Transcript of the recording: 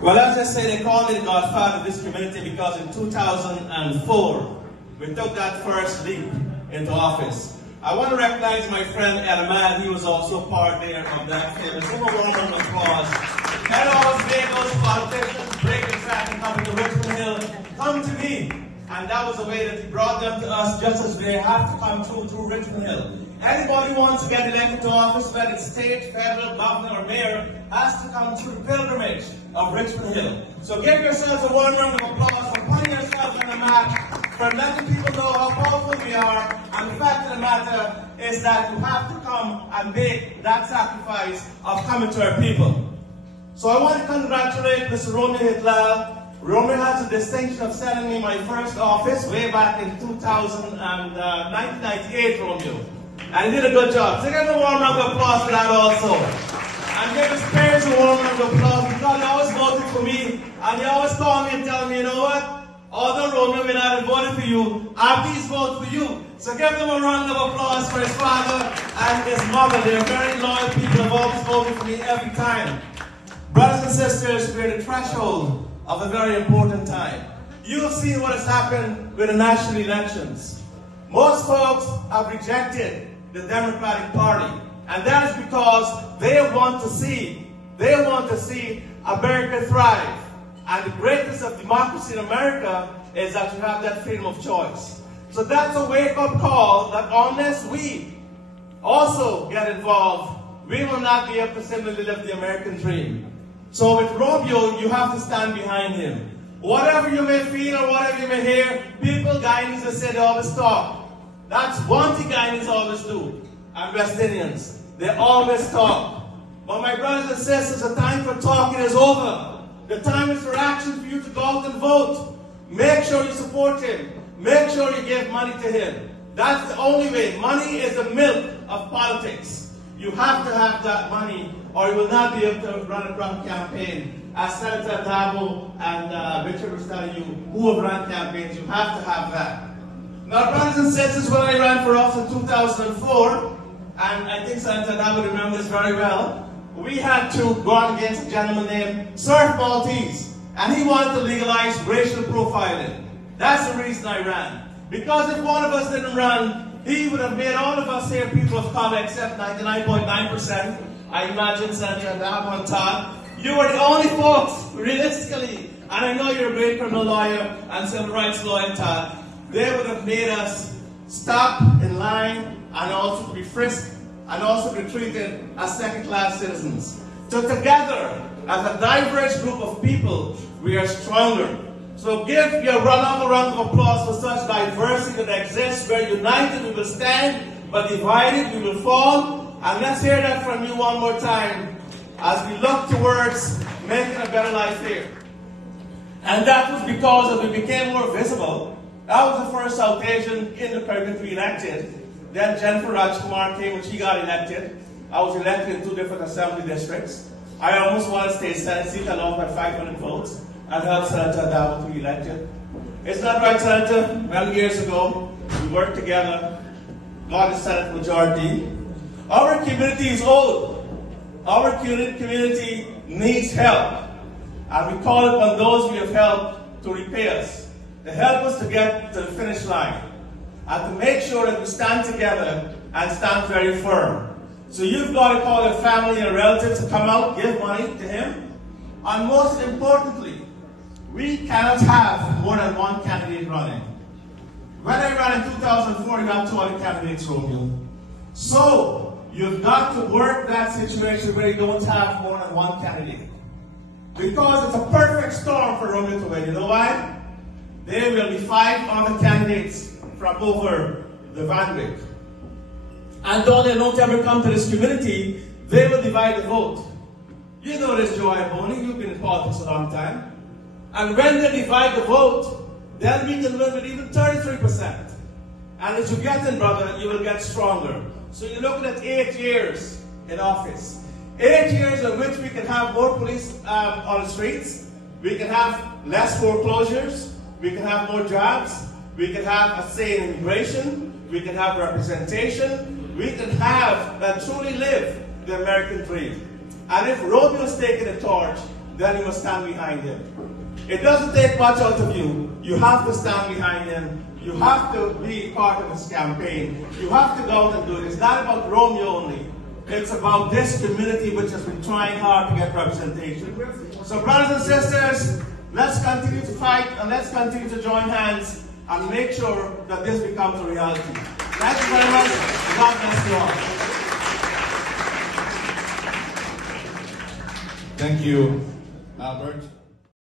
Well, as I say, they call me the godfather of this community because in 2004, we took that first leap into office. I want to recognize my friend Edman. He was also part there of that famous. Give a warm round of applause. Let all those politicians break the track and come to Richmond Hill. Come to me. And that was the way that he brought them to us, just as they have to come through Richmond Hill. Anybody who wants to get elected to office, whether it's state, federal, governor, or mayor, has to come through the pilgrimage of Richmond Hill. So give yourselves a warm round of applause for putting yourselves on the map, for letting people know how powerful we are. And the fact of the matter is that you have to come and make that sacrifice of coming to our people. So I want to congratulate Mr. Romeo Hitlall. Romeo has the distinction of selling me my first office way back in 1998, Romeo. And he did a good job. So give him a warm round of applause for that also. And give his parents a warm round of applause because they always voted for me. And they always call me and tell me, you know what? Although Romeo may not have voted for you, I please vote for you. So give them a round of applause for his father and his mother. They're very loyal people, have always voted for me every time. Brothers and sisters, we're at the threshold of a very important time. You'll see what has happened with the national elections. Most folks have rejected the Democratic Party, and that is because they want to see America thrive. And the greatness of democracy in America is that you have that freedom of choice. So that's a wake-up call that unless we also get involved, we will not be able to simply live the American dream. So with Romeo, you have to stand behind him. Whatever you may feel or whatever you may hear, people, Guyanese, they say they always talk. That's one thing Guyanese always do. And West Indians, they always talk. But my brothers and sisters, the time for talking is over. The time is for action, for you to go out and vote. Make sure you support him. Make sure you give money to him. That's the only way. Money is the milk of politics. You have to have that money or you will not be able to run a Trump campaign. As Senator Dabo and Richard was telling you, who have run campaigns, you have to have that. Now, brothers and sisters, when I ran for office in 2004, and I think Senator Dabo remembers this very well, we had to go on against a gentleman named Sir Maltese, and he wanted to legalize racial profiling. That's the reason I ran. Because if one of us didn't run, he would have made all of us here people of color except 99.9%. I imagine Senator Dabo and Todd. You are the only folks, realistically, and I know you're a great criminal lawyer and civil rights lawyer, Todd. They would have made us stop in line and also be frisked and also be treated as second-class citizens. So together, as a diverse group of people, we are stronger. So give your round of applause for such diversity that exists. We're united, we will stand, but divided, we will fall. And let's hear that from you one more time as we look towards making a better life here. And that was because we became more visible. That was the first South Asian in the Caribbean to be elected. Then Jennifer Rajkumar came and she got elected. I was elected in 2 different assembly districts. I almost won a state senate seat. I lost by 500 votes. And helped Senator Dabo to be elected. It's not right, Senator. Many years ago, we worked together, got the Senate majority. Our community is old. Our community needs help. And we call upon those we have helped to repay us, to help us to get to the finish line, and to make sure that we stand together and stand very firm. So you've got to call your family and relatives to come out, give money to him. And most importantly, we cannot have more than one candidate running. When I ran in 2004, you have 2 other candidates, Romeo. So you've got to work that situation where you don't have more than one candidate. Because it's a perfect storm for Romeo to win. You know why? There will be 5 other candidates from over the Van Wyck. And though they don't ever come to this community, they will divide the vote. You know this, Joe Iboni, you've been in politics a long time. And when they divide the vote, then we can win with even 33%. And as you get in, brother, you will get stronger. So you're looking at 8 years in office. 8 years in which we can have more police on the streets, we can have less foreclosures, we can have more jobs, we can have a say in immigration, we can have representation, we can have and truly live the American dream. And if Romeo's taking the torch, then you must stand behind him. It doesn't take much out of you. You have to stand behind him. You have to be part of his campaign. You have to go out and do it. It's not about Romeo only. It's about this community which has been trying hard to get representation. So brothers and sisters, let's continue to fight and let's continue to join hands and make sure that this becomes a reality. Thank you very much. God bless you all. Thank you, Albert.